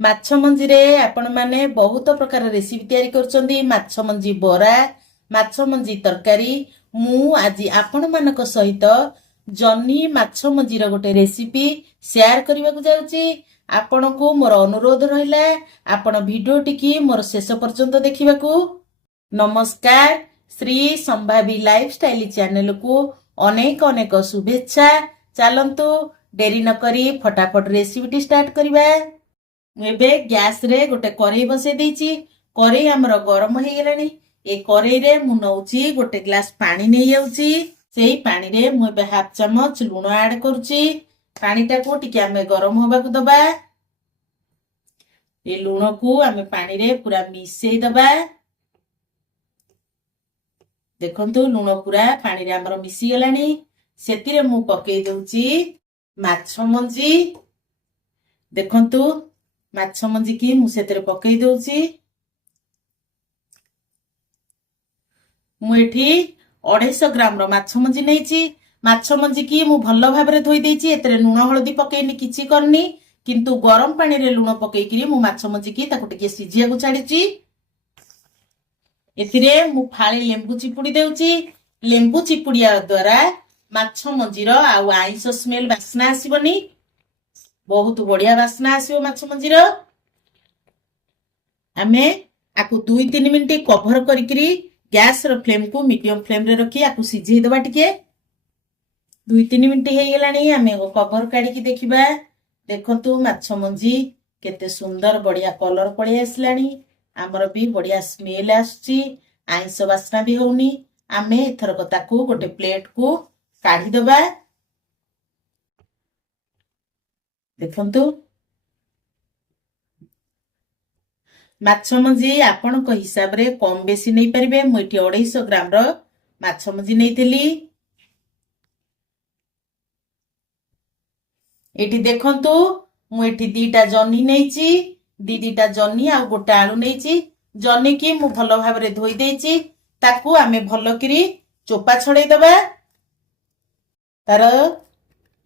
ମାଛ ମଞ୍ଜିରେ ଆପଣମାନେ ବହୁତ ପ୍ରକାର ରେସିପି ତିଆରି କରୁଛନ୍ତି। ମାଛ ମଞ୍ଜି ବରା, ମାଛ ମଞ୍ଜି ତରକାରୀ। ମୁଁ ଆଜି ଆପଣମାନଙ୍କ ସହିତ ଜହ୍ନି ମାଛ ମଞ୍ଜିର ଗୋଟେ ରେସିପି ସେୟାର କରିବାକୁ ଯାଉଛି। ଆପଣଙ୍କୁ ମୋର ଅନୁରୋଧ ରହିଲା ଆପଣ ଭିଡିଓଟିକି ମୋର ଶେଷ ପର୍ଯ୍ୟନ୍ତ ଦେଖିବାକୁ। ନମସ୍କାର, ଶ୍ରୀ ସମ୍ଭାବୀ ଲାଇଫଷ୍ଟାଇଲ ଚ୍ୟାନେଲକୁ ଅନେକ ଅନେକ ଶୁଭେଚ୍ଛା। ଚାଲନ୍ତୁ ଡେରି ନକରି ଫଟାଫଟ ରେସିପିଟି ଷ୍ଟାର୍ଟ କରିବା। ମୁଁ ଏବେ ଗ୍ୟାସରେ ଗୋଟେ କରେଇ ବସେଇ ଦେଇଛି। କରେଇ ଆମର ଗରମ ହେଇଗଲାଣି। ଏ କରେଇରେ ମୁଁ ନଉଛି ଗୋଟେ ଗ୍ଲାସ ପାଣି ନେଇଯାଉଛି। ସେଇ ପାଣିରେ ମୁଁ ଏବେ ହାଫ ଚାମଚ ଲୁଣ ଆଡ କରୁଛି। ପାଣିଟାକୁ ଟିକେ ଆମେ ଗରମ ହବାକୁ ଦବା। ଏ ଲୁଣକୁ ଆମେ ପାଣିରେ ପୁରା ମିଶେଇ ଦବା। ଦେଖନ୍ତୁ ଲୁଣ ପୁରା ପାଣିରେ ଆମର ମିଶି ଗଲାଣି। ସେଥିରେ ମୁଁ ପକେଇ ଦଉଛି ମାଛ ମଞ୍ଜି। ଦେଖନ୍ତୁ ମାଛ ମଞ୍ଜିକି ମୁଁ ସେଥିରେ ପକେଇ ଦଉଛି। ମୁଁ ଏଠି 250 ଗ୍ରାମର ମାଛ ମଞ୍ଜି ନେଇଛି। ମାଛ ମଞ୍ଜିକି ମୁଁ ଭଲ ଭାବରେ ଧୋଇ ଦେଇଛି। ଏଥିରେ ଲୁଣ ହଳଦୀ ପକେଇନି, କିଛି କରିନି, କିନ୍ତୁ ଗରମ ପାଣିରେ ଲୁଣ ପକେଇକିରି ମୁଁ ମାଛ ମଞ୍ଜିକି ତାକୁ ଟିକେ ସିଝିବାକୁ ଛାଡିଛି। ଏଥିରେ ମୁଁ ଫାଳେ ଲେମ୍ବୁ ଚିପୁଡି ଦେଉଛି। ଲେମ୍ବୁ ଚିପୁଡିବା ଦ୍ୱାରା ମାଛ ମଞ୍ଜିର ଆଉ ଆଇଁଷ ସ୍ମେଲ ବାସ୍ନା ଆସିବନି। ବହୁତ ବଢିଆ ବାସ୍ନା ଆସିବ ମାଛ ମଞ୍ଜିର। ଆମେ ଆକୁ 2-3 ମିନିଟ କଭର କରିକିରି ଗ୍ୟାସର ଫ୍ଲେମକୁ ମିଡିୟମ ଫ୍ଲେମରେ ରଖି ଆକୁ ସିଝେଇ ଦେବା ଟିକେ। 2-3 ମିନିଟ ହେଇଗଲାଣି। ଆମେ କଭର କାଢିକି ଦେଖିବା। ଦେଖନ୍ତୁ ମାଛ ମଞ୍ଜି କେତେ ସୁନ୍ଦର ବଢିଆ କଲର ପଳେଇ ଆସିଲାଣି। ଆମର ବି ବଢିଆ ସ୍ମେଲ ଆସୁଛି, ଆଇଁଷ ବାସ୍ନା ବି ହଉନି। ଆମେ ଏଥରକ ତାକୁ ଗୋଟେ ପ୍ଲେଟକୁ କାଢିଦବା। ଦେଖନ୍ତୁ ମାଛ ମଞ୍ଜି ଆପଣଙ୍କ ହିସାବରେ କମ ବେଶୀ ନେଇପାରିବେ। ମୁଁ ଏଠି 250 ଗ୍ରାମର ମାଛ ମଞ୍ଜି ନେଇଥିଲି। ଏଠି ଦେଖନ୍ତୁ ମୁଁ ଏଠି 2ଟା ଜହ୍ନି ନେଇଛି। ଦିଟା ଜହ୍ନି ଆଉ ଗୋଟେ ଆଳୁ ନେଇଛି। ଜହ୍ନିକି ମୁଁ ଭଲ ଭାବରେ ଧୋଇ ଦେଇଛି। ତାକୁ ଆମେ ଭଲକିରି ଚୋପା ଛଡେଇ ଦବା। ତାର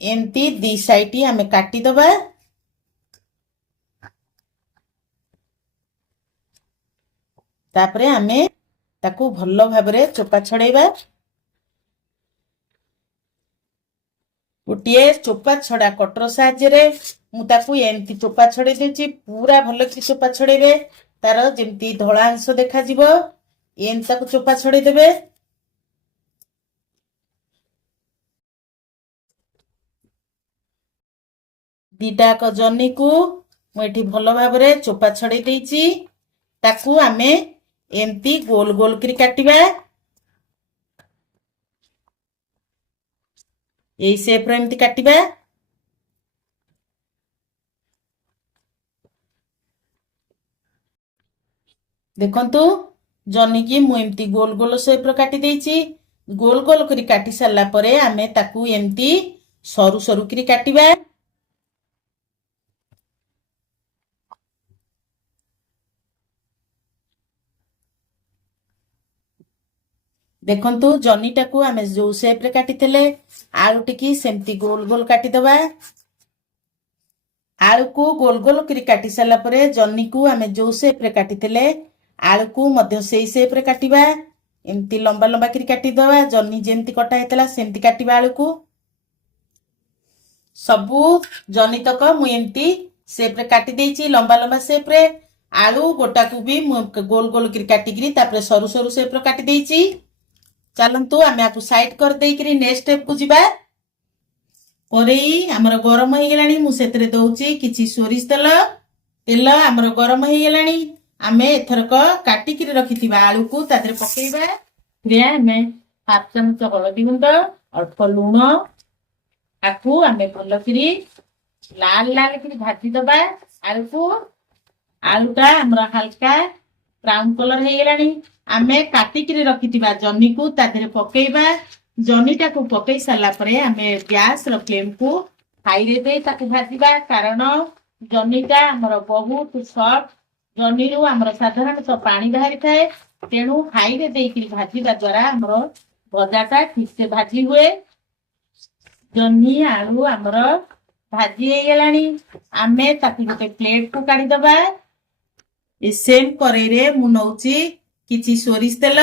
ଏମିତି 2 ସାଇଡ ଆମେ କାଟିଦବା। ତାପରେ ଆମେ ତାକୁ ଭଲ ଭାବରେ ଚୋପା ଛଡେଇବା। ଗୋଟିଏ ଚୋପା ଛଡା କଟର ସାହାଯ୍ୟରେ ମୁଁ ତାକୁ ଏମିତି ଚୋପା ଛଡେଇ ଦେଉଛି। ପୁରା ଭଲକି ଚୋପା ଛଡେଇବେ, ତାର ଯେମିତି ଧଳା ଅଂଶ ଦେଖାଯିବ। ଏମିତି ତାକୁ ଚୋପା ଛଡେଇ ଦେବେ। ଦିଟାକ ଜହ୍ନିକୁ ମୁଁ ଏଠି ଭଲ ଭାବରେ ଚୋପା ଛଡେଇ ଦେଇଛି। ତାକୁ ଆମେ ଏମିତି ଗୋଲ ଗୋଲ କରି କାଟିବା। ଏଇ ସେପରେ ଏମିତି କାଟିବା। ଦେଖନ୍ତୁ ଜହ୍ନିକି ମୁଁ ଏମିତି ଗୋଲ ଗୋଲ ସେପରେ କାଟି ଦେଇଛି। ଗୋଲ ଗୋଲ କରି କାଟି ସାରିଲା ପରେ ଆମେ ତାକୁ ଏମିତି ସରୁ ସରୁ କରି କାଟିବା। ଦେଖନ୍ତୁ ଜହ୍ନିଟାକୁ ଆମେ ଯୋଉ ସେପରେ କାଟିଥିଲେ ଆଳୁଟିକି ସେମିତି ଗୋଲ ଗୋଲ କାଟିଦବା। ଆଳୁକୁ ଗୋଲ ଗୋଲ କରି କାଟି ସାରିଲା ପରେ ଜହ୍ନିକୁ ଆମେ ଯୋଉ ସେପରେ କାଟିଥିଲେ ଆଳୁକୁ ମଧ୍ୟ ସେଇ ସେପରେ କାଟିବା। ଏମିତି ଲମ୍ବା ଲମ୍ବା କରି କାଟିଦବା। ଜହ୍ନି ଯେମିତି କଟା ହେଇଥିଲା ସେମିତି କାଟିବା। ଆଳୁକୁ ସବୁ ଜହ୍ନିତକ ମୁଁ ଏମିତି ସେପରେ କାଟି ଦେଇଛି, ଲମ୍ବା ଲମ୍ବା ସେପରେ। ଆଳୁ ଗୋଟାକୁ ବି ମୁଁ ଗୋଲ ଗୋଲ କରି କାଟିକିରି ତାପରେ ସରୁ ସରୁ ସେପରେ କାଟି ଦେଇଛି। ଚାଲନ୍ତୁ ଆମେ ଆକୁ ସାଇଡ କରିଦେଇକିରି ନେକ୍ସଟ ଷ୍ଟେପକୁ ଯିବା। କରେଇ ଆମର ଗରମ ହେଇଗଲାଣି। ମୁଁ ସେଥିରେ ଦଉଛି କିଛି ସୋରିଷ ତେଲ। ତେଲ ଆମର ଗରମ ହେଇଗଲାଣି। ଆମେ ଏଥରକ କାଟିକିରି ରଖିଥିବା ଆଳୁକୁ ତା ଦେହରେ ପକେଇବା। ଆମେ ହାଫ ଚାମଚ ହଳଦୀ ଗୁଣ୍ଡ, ଅଳ୍ପ ଲୁଣ, ଆକୁ ଆମେ ଭଲକିରି ଲାଲ ଲାଲ କରି ଭାଜିଦବା। ଆଳୁକୁ ଆଳୁଟା ଆମର ହାଲକା ବ୍ରାଉନ କଲର ହେଇଗଲାଣି। ଆମେ କାଟିକିରି ରଖିଥିବା ଜହ୍ନିକୁ ତା ଦେହରେ ପକେଇବା। ଜହ୍ନିଟାକୁ ପକେଇ ସାରିଲା ପରେ ଆମେ ଗ୍ୟାସର ଫ୍ଲେମକୁ ହାଇରେ ଦେଇ ତାକୁ ଭାଜିବା। କାରଣ ଜହ୍ନିଟା ଆମର ବହୁତ ସଫ୍ଟ। ଜହ୍ନିରୁ ଆମର ସାଧାରଣତଃ ପାଣି ବାହାରିଥାଏ। ତେଣୁ ହାଇରେ ଦେଇକିରି ଭାଜିବା ଦ୍ୱାରା ଆମର ଭଜାଟା ଠିକସେ ଭାଜି ହୁଏ। ଜହ୍ନି ଆଳୁ ଆମର भाजी हो गलानी आमे ताकि गोटे प्लेट को काढ़ी दबा ए सेम करेई रे मु नउची किछि सोरिष तेल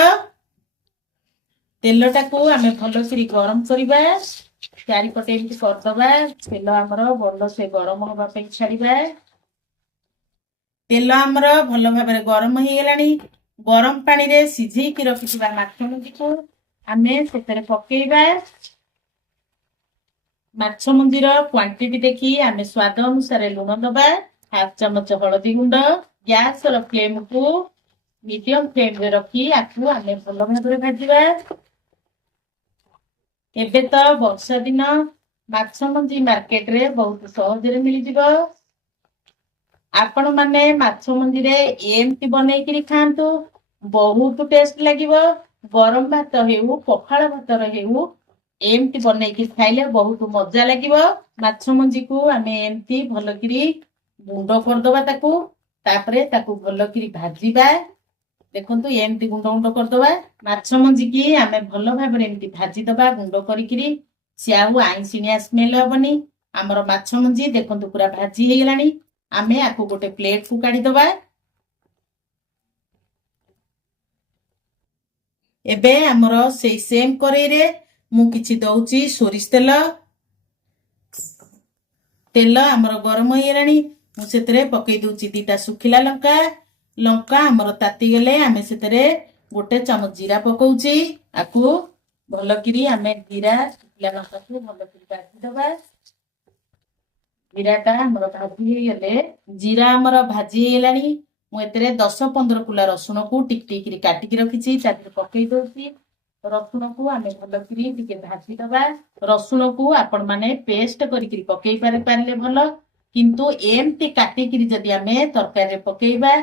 तेल टाकू आमे भलो से गरम करबा चारिपटे एमती करदबा तेल आमर भल से गरम हवा पे छाड़िबा तेल आमर भल भाव गरम हो गलानी गरम पानी रे सिझेई कि रखिथिबा माछ मुंजी को आमे सेतरे पकेइबा माछ मुंजीर क्वांटिटी देखी आमे स्वाद अनुसार लुण दबा हाफ चमच हळदी गुंड गैस रो फ्लेम को मीडियम फ्लेम रे रखी आकु आमे भल भाव रे भाजिबा एबे तो वर्षा दिन माछ मुंजी मार्केट रे बहुत सहज रे मिली जिवो आपण माने माछ मुंजी रे एमती बनै कि खांतु बहुत टेस्ट लागिवो गरम भात हेउ पखाळ भात हेउ एमती बनै कि खाइले बहुत मजा लागिवो माछ मुंजी को आमे एमती भलो करी गुंड कर दबा ताकू भलो करी भाजीबा देखंतु एमती गुंड गुंड कर दबा माछ मुंजी की आमे भलो भाबरे एमती भाजी दबा गुंड करी करी सियाउ आइसिनिया स्मेल हबनी हमर माछ मुंजी देखंतु पूरा भाजी हे गेलानी आमे आकु गोटे प्लेट को काढी दबा एबे हमर सेई सेम करेई रे मु किछि दउची सोरिष तेल तेल हमर गरम हो गेलानी मु सेतरे पकई दउची दीटा सुखिला लंका लंका हमर ताती गेले आमे सेतरे गोटे चमच जीरा पकाउची आकु भलो करी आमे जीरा सुखिला लंका को भलो करी भाजी दबा जीराटा हमर भाजी हे गेले जीरा हमर भाजी हेलानी मु एतरे 10-15 कुला रसुण को टिक टिक करी काटी की रखिची ताते पकई दउची रसुण को आमे भलो करी टिके भाजी दबा रसुण को आपण माने पेस्ट करी करी पकई पारे भलो किंतु एमती काटी करी जदी आमे तरकारी रे पकईबा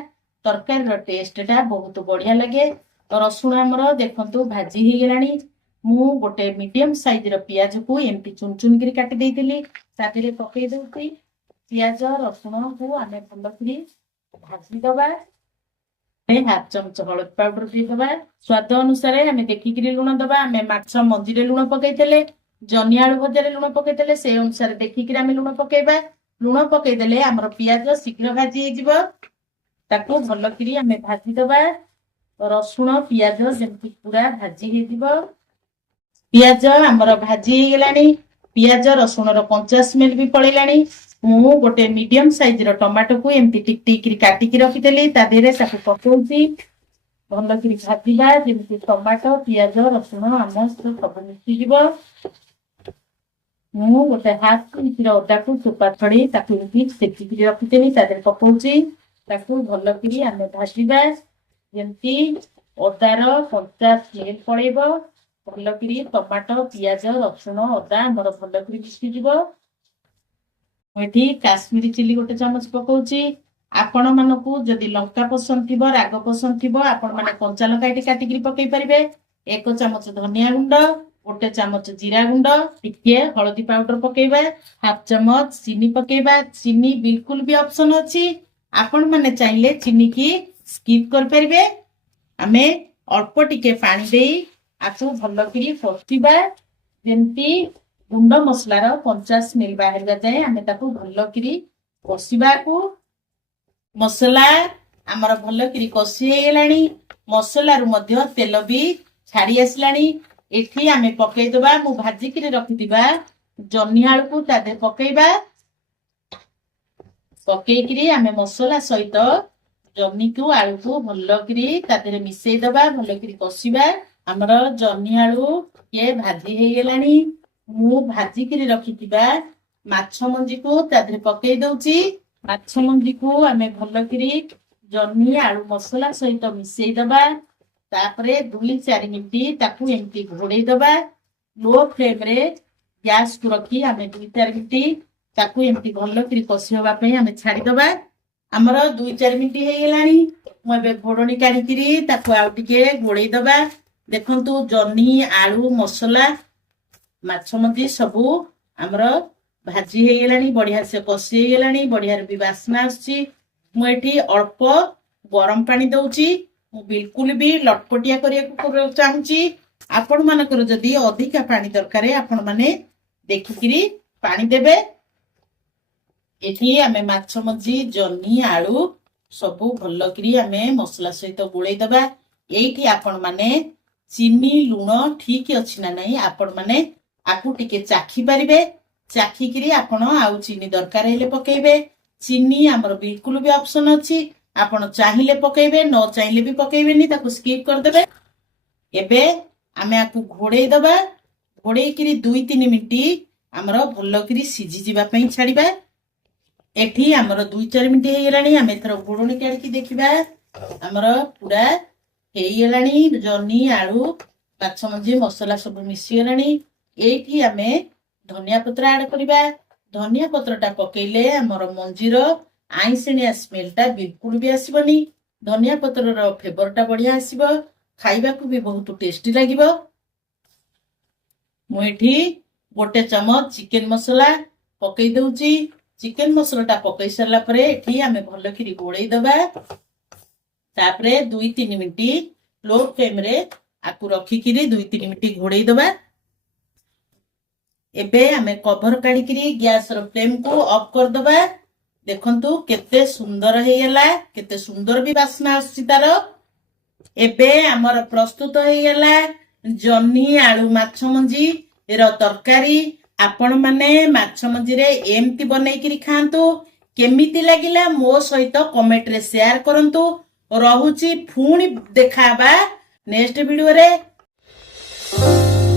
तरकारी रो टेस्ट टा बहुत बढ़िया लगे रसुण हमर देखंतु भाजी हे गेलानी मु गोटे मीडियम साइज रो प्याज को एमती चुन चुन करी काटी देइतिली ताते रे पकई दउची प्याज रसुण को आमे भलो करी भाजी दबा हाफ चमच हळद पाउडर दे दबा स्वाद अनुसार आमे देखि करी लुण दबा आमे माछ मंजी रे लुण पकैतले जनी आलू भजा रे लुण पकैतले से अनुसार देखि करी आमे लुण पकैबा लुण पकई देले हमर प्याज शीघ्र भाजी हे जिवो ताको भलो करी आमे भाजी दबा रसुण प्याज जेमति पूरा भाजी हे जिवो प्याज हमर भाजी हे गेलानी प्याज रसुण रो कंचा स्मेल भी पळेलानी मु गोटे मीडियम साइज रो टमाटो को एमती टिक टिक करी काटी की रखितेली ता देरे ताको पकोउची भलो करी भाजीबा जेमति टमाटो प्याज रसुण आमस सब मिसी जिवो मु गोटे हाफ इंच रो अदा को चोपा छड़ी ताको भी सेकी करी रखितेली ता देरे पकोउची ताको भलो करी आमे भाजीबा जेमति अदा रो कंचा स्मेल पळेबो भलो करी टमाटो प्याज रसुण अदा हमर भलो करी मिसी जिवो एठी काश्मीरी चिली गोटे चमच पकाउची आपण मानकू जदि लंका पसंद थिबो राग पसंद थिबो आपण माने कंचा लंका एठी काटी करी पकई परिबे 1 चमच धनिया गुंड गोटे चमच जीरा गुंड टिके हळदी पाउडर पकेइबा हाफ चमच चीनी पकेइबा चीनी बिल्कुल भी ऑप्शन अछि आपण माने चाहिले चीनी की स्किप कर परिबे आमे अल्प टिके पानी देई आकु भलो करी फटिबा जेंती गुंड मसला रो 50 मिल बाहर जाए आमे ताकू भलो करी कसिबा को मसला हमर भलो करी कसी गेलानी मसला रु मध्य तेल भी छाड़ी आसलानी एठी आमे पकई दबा मु भाजी करी रखितिबा जन्नी आलू को तादे पकईबा पकई करी आमे मसला सहित जन्नी को आलू को भलो करी तादे मिसई दबा भलो करी कसिबा हमर जन्नी आलू ये भाजी हे गेलानी मु भाजी करी रखितिबा माछ मंजी को तादरे पकई दउची माछ मंजी को आमे भलो करी जन्नी आलू मसला सहित मिसई दबा तापरे 2-4 मिनिट ताकू एमती घोड़े दबा लो फ्लेम रे गैस को रखी आमे 2-4 मिनिट ताकू एमती भलो करी कसी होबा पे आमे छाड़ी दबा हमर 2-4 मिनिट हे गेलानी मु बे घोड़नी काढी करी ताकू आउ टिके घोड़े दबा देखंतु जन्नी आलू मसला माछ मंजी सबू हमर भाजी हे गेलानी बढ़िया से कसी हे गेलानी बढ़िया रे भी वासना आछि मु एठी अल्प गरम पानी दउची मु बिल्कुल भी लटपटिया करिया चाहूची आपण मानकर जदी अधिका पानी दरकार आपण माने देखिकरी पानी देबे ଏଠି ଆମେ ମାଛ ମଞ୍ଜି ଜହ୍ନି ଆଳୁ ସବୁ ଭଲକିରି ଆମେ ମସଲା ସହିତ ଗୋଳେଇ ଦବା। ଏଇଠି ଆପଣ ମାନେ ଚିନି ଲୁଣ ଠିକ ଅଛି ନା ନାହିଁ ଆପଣ ମାନେ ଆକୁ ଟିକେ ଚାଖି ପାରିବେ। ଚାଖିକିରି ଆପଣ ଆଉ ଚିନି ଦରକାର ହେଲେ ପକେଇବେ। ଚିନି ଆମର ବିଲକୁଲ ବି ଅପସନ ଅଛି, ଆପଣ ଚାହିଁଲେ ପକେଇବେ, ନ ଚାହିଁଲେ ବି ପକେଇବେନି, ତାକୁ ସ୍କିପ୍ କରିଦେବେ। ଏବେ ଆମେ ଆକୁ ଘୋଡେଇ ଦବା। ଘୋଡେଇକିରି 2-3 ମିନିଟ ଆମର ଭଲକିରି ସିଝି ଯିବା ପାଇଁ ଛାଡିବା। ଏଠି ଆମର 2-4 ମିନିଟ ହେଇଗଲାଣି। ଆମେ ଏଥର ଘୋଡଣି କାଢିକି ଦେଖିବା। ଆମର ପୁରା ହେଇଗଲାଣି। ଜହ୍ନି ଆଳୁ ମାଛ ମଞ୍ଜି ମସଲା ସବୁ ମିଶିଗଲାଣି। ଏଇଠି ଆମେ ଧନିଆ ପତ୍ର ଆଡ କରିବା। ଧନିଆ ପତ୍ରଟା ପକେଇଲେ ଆମର ମଞ୍ଜିର ଆଇଁଷିଣିଆ ସ୍ମେଲଟା ବିଲକୁଲ ବି ଆସିବନି। ଧନିଆ ପତ୍ରର ଫ୍ଲେଭରଟା ବଢିଆ ଆସିବ, ଖାଇବାକୁ ବି ବହୁତ ଟେଷ୍ଟି ଲାଗିବ। ମୁଁ ଏଠି 1 ଚାମଚ ଚିକେନ ମସଲା ପକେଇ ଦଉଛି। ଚିକେନ ମସଲାଟା ପକେଇ ସାରିଲା ପରେ ଏଠି ଆମେ ଭଲକିରି ଗୋଳେଇ ଦବା। ତାପରେ 2-3 ମିନିଟ लो फ्लेम रे आकु रखिकिरी 2-3 मिनिट घोड़ेई दबा। एबे आमे कवर काढिकिरी गैस रो फ्लेम को ऑफ कर दबा। देखंतु केते सुंदर हे गेला, केते सुंदर भी वासना आसी तार। एबे हमर प्रस्तुत हे गेला जन्नी आलू माछ मंजी रो तरकारी। आपण माने माछ मंजी रे एमती बनेइकिरी खांतु। केमिति लागिला मो सहित कमेंट रे शेयर करंतु। रहुची फुणी देखाबा नेक्स्ट वीडियो रे।